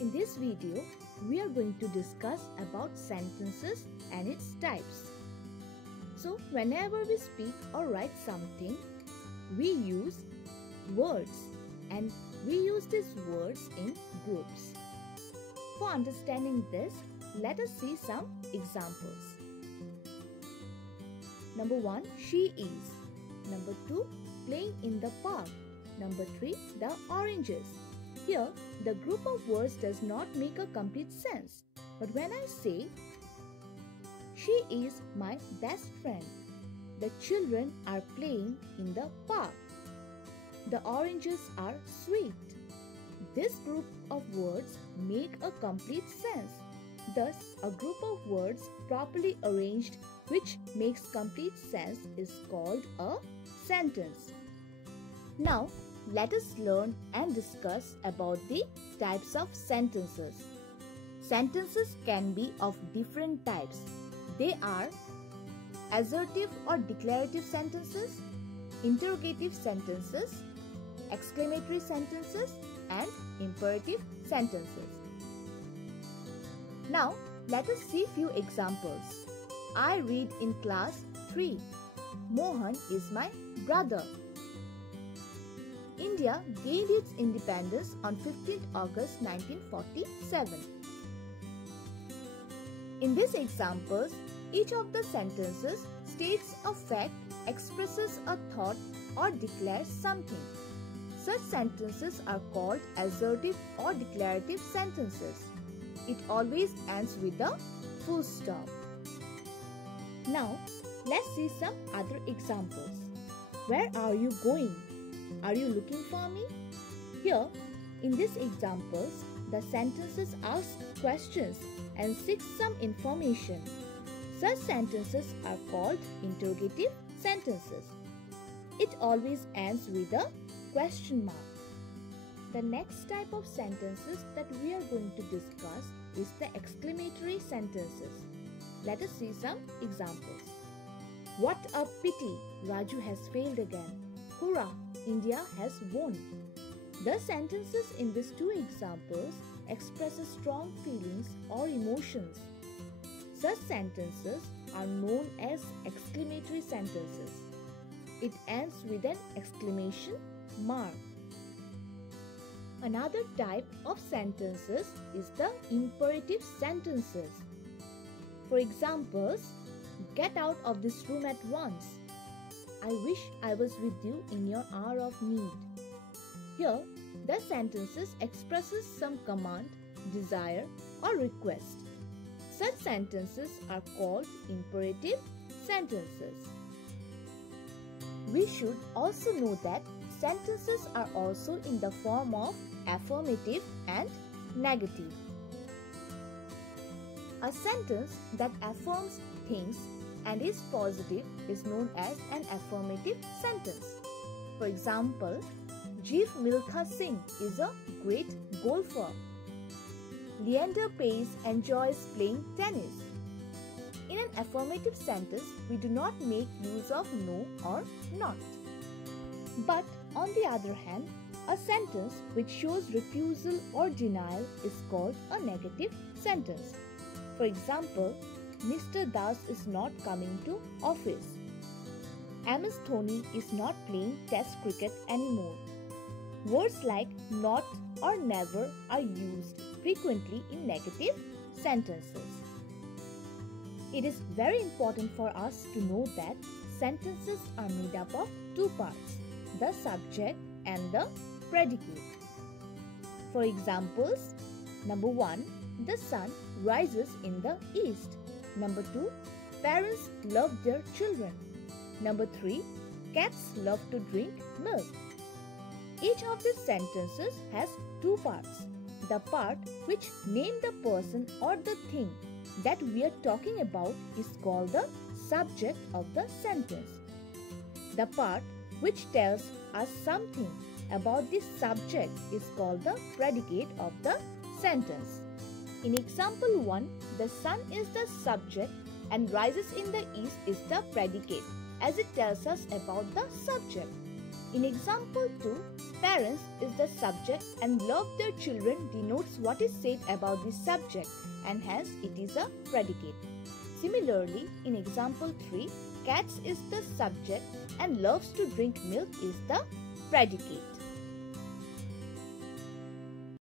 In this video, we are going to discuss about sentences and its types. So, whenever we speak or write something, we use words and we use these words in groups. For understanding this, let us see some examples. Number 1, she is. Number 2, playing in the park. Number 3, the oranges. Here, the group of words does not make a complete sense. But when I say, she is my best friend, the children are playing in the park. The oranges are sweet. This group of words make a complete sense. Thus, a group of words properly arranged which makes complete sense is called a sentence. Now, let us learn and discuss about the types of sentences. Sentences can be of different types. They are assertive or declarative sentences, interrogative sentences, exclamatory sentences, and imperative sentences. Now, let us see few examples. I read in class 3. Mohan is my brother. India gained its independence on 15th August 1947. In these examples, each of the sentences states a fact, expresses a thought, or declares something. Such sentences are called assertive or declarative sentences. It always ends with a full stop. Now, let's see some other examples. Where are you going? Are you looking for me? Here, in these examples, the sentences ask questions and seek some information. Such sentences are called interrogative sentences. It always ends with a question mark. The next type of sentences that we are going to discuss is the exclamatory sentences. Let us see some examples. What a pity! Raju has failed again. Hurrah! India has won. The sentences in these two examples express strong feelings or emotions. Such sentences are known as exclamatory sentences. It ends with an exclamation mark. Another type of sentences is the imperative sentences. For examples, get out of this room at once. I wish I was with you in your hour of need. Here, the sentences expresses some command, desire, or request. Such sentences are called imperative sentences. We should also know that sentences are also in the form of affirmative and negative. A sentence that affirms things and is positive is known as an affirmative sentence. For example, Jeev Milkha Singh is a great golfer. Leander Paes enjoys playing tennis. In an affirmative sentence, we do not make use of no or not. But on the other hand, a sentence which shows refusal or denial is called a negative sentence. For example, Mr. Das is not coming to office. MS Dhoni is not playing test cricket anymore. Words like not or never are used frequently in negative sentences. It is very important for us to know that sentences are made up of two parts, the subject and the predicate. For examples, number 1, the sun rises in the east. Number 2, parents love their children. Number 3, cats love to drink milk. Each of these sentences has two parts. The part which names the person or the thing that we are talking about is called the subject of the sentence. The part which tells us something about the subject is called the predicate of the sentence. In example 1, the sun is the subject and rises in the east is the predicate as it tells us about the subject. In example 2, parents is the subject and love their children denotes what is said about the subject and hence it is a predicate. Similarly, in example 3, cats is the subject and loves to drink milk is the predicate.